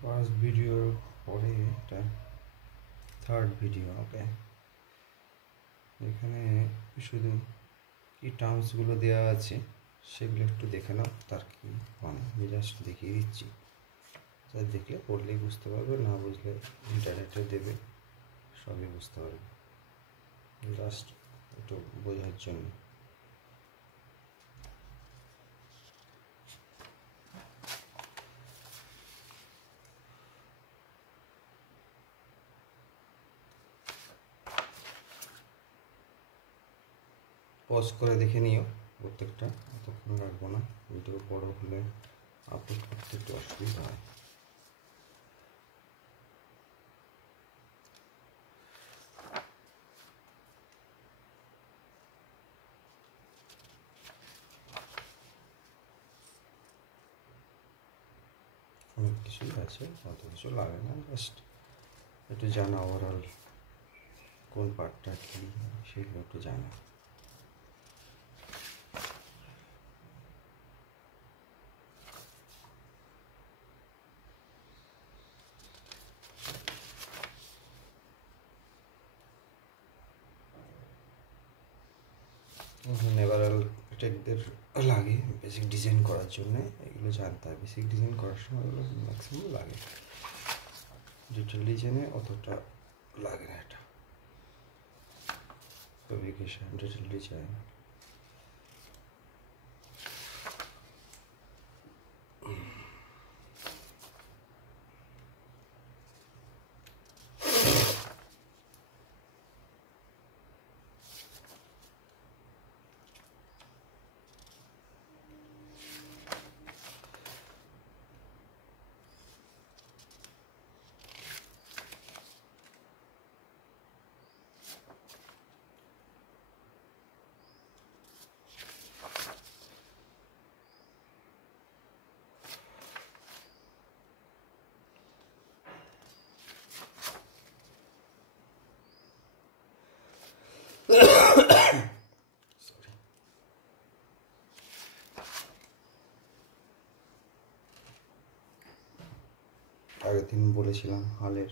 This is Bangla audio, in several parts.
ফার্স্ট ভিডিওর পরে এটা থার্ড ভিডিও। ওকে, এখানে শুধু কি টার্মসগুলো দেওয়া আছে সেগুলো একটু দেখে নাও, তার কি মানে আমি জাস্ট দেখিয়ে দিচ্ছি। যা দেখলে পড়লেই বুঝতে পারবে, না বুঝলে ইন্টারনেটে দেবে, সবই বুঝতে পারবে, জাস্ট একটু বোঝার জন্য। পজ করে দেখে নিও প্রত্যেকটা, এতক্ষণ রাখবো না, ভিডিও বড় হলে আপলোড করতে একটু অসুবিধা হয়। অনেক কিছুই আছে, অত কিছু লাগে না, জাস্ট একটু জানা ওভারঅল কোন পার্টটা কী সেগুলো একটু জানা। নেভারাল টেকদের লাগে বেসিক ডিজাইন করার জন্য, এগুলো জানতে হয়। বেসিক ডিজাইন করার সময় এগুলো ম্যাক্সিমাম লাগে, ডিটেল ডিজাইনে অতটা লাগে না। এটা ফেব্রিকেশন, ডিটেল ডিজাইন। আগের দিন বলেছিলাম হালের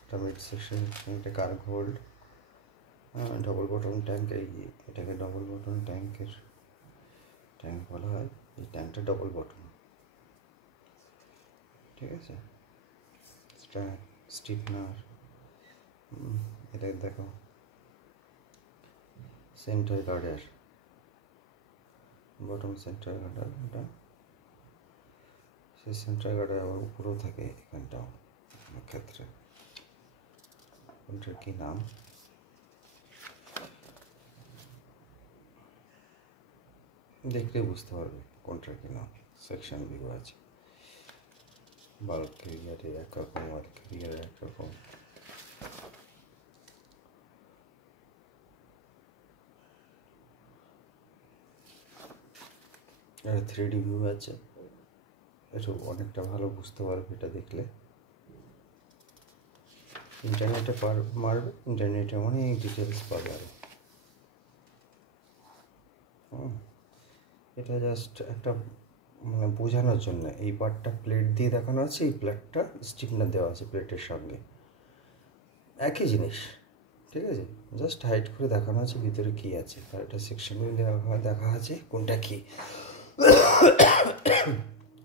একটা মিড সেকশন, একটা cargo hold, double bottom tank. এটাকে ডবল বটন ট্যাঙ্কের ট্যাঙ্ক বলা হয়। এই ট্যাঙ্কটা ডবল বটন, ঠিক আছে। স্টিফনার, এটা দেখো সেন্টার গার্ডের বটম সেন্টার গার্ডার, এটা সেই সেন্টার গার্ডের আবার উপরেও থাকে এখানটাও অনেক ক্ষেত্রে। কোনটার কী নাম দেখলে বুঝতে পারবে কোনটার কী নাম। সেকশন ভিউ আছে, বাল্ক ক্যারিয়ারে একরকম, ওয়াল ক্যারিয়ারে একরকম। আর 3D ভিউ আছে, এটা অনেকটা ভালো বুঝতে পারবে এটা দেখলে। ইন্টারনেটে মারবে, ইন্টারনেটে অনেক ডিটেলস পাবে আরও। এটা জাস্ট একটা মানে বোঝানোর জন্য। এই পার্টটা প্লেট দিয়ে দেখানো আছে, এই প্লেটটা স্টিফনার দেওয়া আছে প্লেটের সঙ্গে, একই জিনিস, ঠিক আছে। জাস্ট হাইড করে দেখানো আছে ভিতরে কী আছে, আর একটা সেকশনে দেখা আছে কোনটা কী।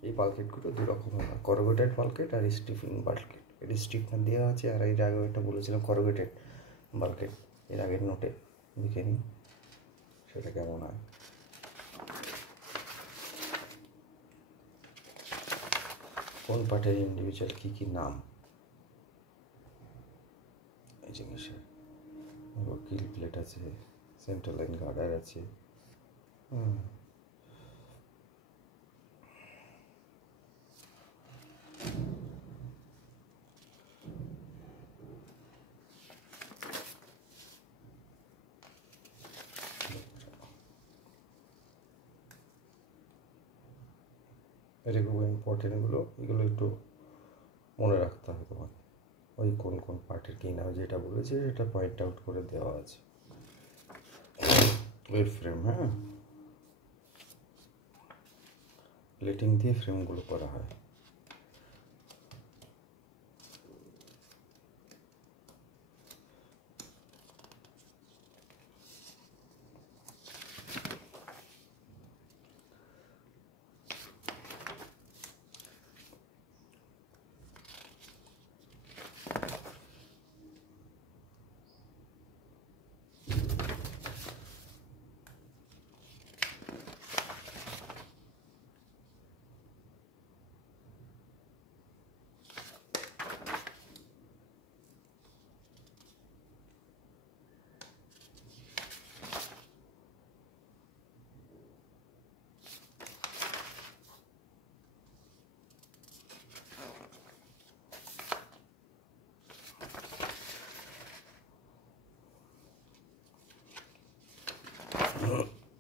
এই বাল্কেটগুলো দু রকম হয়, করোগেটেড বাল্কেট আর স্টিফিং বাল্কেট। এটা স্টিফনার দেওয়া আছে, আর এর আগে একটা বলেছিলাম করোগেটেড বাল্কেট, এর আগের নোটে লিখে নিই সেটা কেমন হয়। কোন পার্টের ইন্ডিভিজুয়াল কী কী নাম এই জিনিসের। কিল প্লেট আছে, সেন্ট্রাল লাইন গার্ডার আছে, এটা খুব ইম্পর্টেন্ট। এগুলো একটু মনে রাখতে হবে তোমার। ওই কোন কোন পার্টের কী নাম যেটা বলেছে সেটা পয়েন্ট আউট করে দেওয়া আছে। ওই ফ্রেম, হ্যাঁ, প্লেটিং দিয়ে ফ্রেমগুলো করা হয়।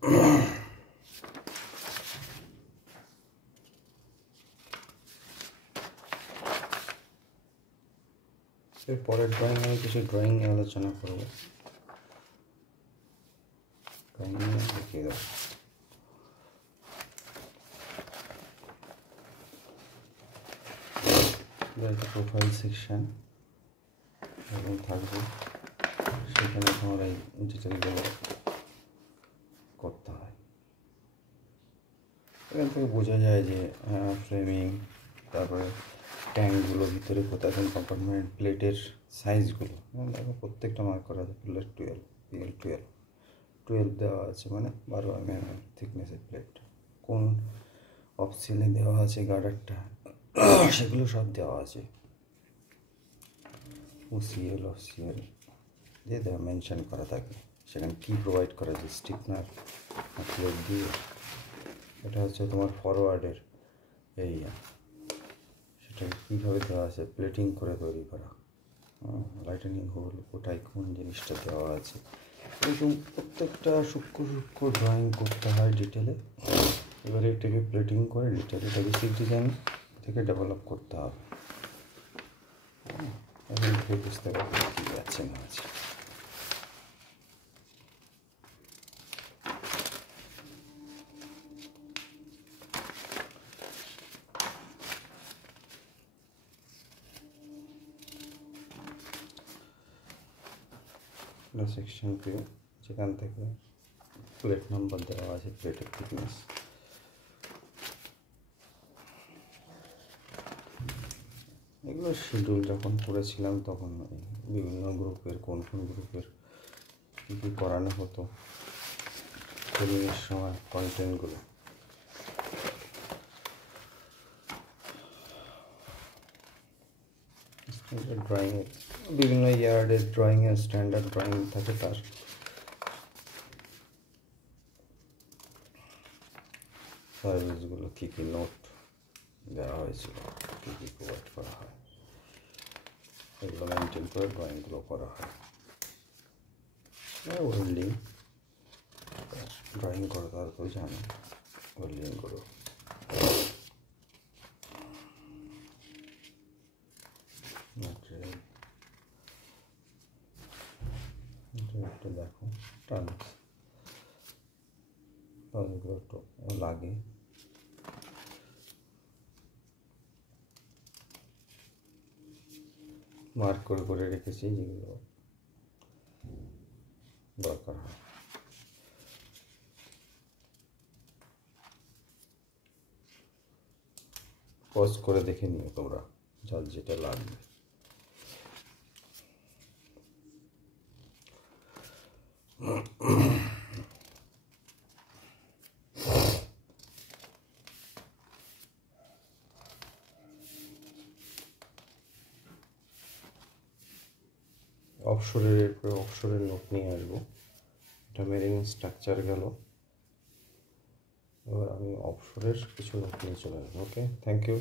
এর পরের ড্রয়িং আমি কিছু ড্রয়িং নিয়ে আলোচনা করব। ড্রয়িং নিয়ে দেখিয়ে দেবো। একটা প্রোফাইল সেকশন এবং থাকবে, সেখানে তোমার এই ডিটেলগুলো করতে হয়। এখান থেকে বোঝা যায় যে ফ্রেমিং, তারপরে ট্যাঙ্কগুলো ভিতরে কোথায় কোন কম্পার্টমেন্ট, প্লেটের সাইজগুলো দেখো প্রত্যেকটা মার্ক করা আছে। পিলার 12, PL 12 দেওয়া আছে, মানে 12 mm থিকনেসের প্লেট। কোন অপশনে দেওয়া আছে গার্ডারটা, সেগুলো সব দেওয়া আছে। OCL OCL দিয়ে দেওয়া মেনশন করা থাকে। সেখানে কী প্রোভাইড করা আছে, স্টিফনার প্লেট দিয়ে। এটা হচ্ছে তোমার ফরওয়ার্ডের এরিয়া, সেটা কীভাবে দেওয়া আছে, প্লেটিং করে তৈরি করা। লাইটেনিং হোল কোথায় কোন জিনিসটা দেওয়া আছে, এরকম প্রত্যেকটা সূক্ষ্ম সূক্ষ্ম ড্রয়িং করতে হয় ডিটেলে। এবারে এটাকে প্লেটিং করে ডিটেলে এটা বেসিক ডিজাইন থেকে ডেভেলপ করতে হবে। এখন থেকে বুঝতে পারবে কী আছে না আছে। সেকশন পেয়ে যেখান থেকে প্লেট নাম্বার দেওয়া আছে, প্লেটের থিকনেস, এগুলো শিডিউল যখন করেছিলাম তখন বিভিন্ন গ্রুপের কোন কোন গ্রুপের কী কী করানো হতো ট্রেনিংয়ের সময় কন্টেন্টগুলো। ড্রয়িংয়ের বিভিন্ন ইয়ার্ডের ড্রয়িংয়ের স্ট্যান্ডার্ড ড্রয়িং থাকে, তার সার্ভিসগুলো কী কী নোট দেওয়া হয়েছিল, কী কী প্রোভাইড করা হয়, এগুলো মেনটেন করে ড্রয়িংগুলো করা হয়। ওয়েল্ডিং ড্রয়িং করো, তারপর জানো ওয়েল্ডিং করো। একটু দেখো টার্মসগুলো একটু লাগে। মার্ক করে করে রেখেছি যেগুলো দরকার হয়। পজ করে দেখে নিও তোমরা যার যেটা লাগবে। অফশোরের নোট নিয়ে আসবো। এটা মেরিন স্ট্রাকচার গেল, এবার আমি অফশোরের কিছু নোট নিয়ে চলে আসবো। ওকে, থ্যাংক ইউ।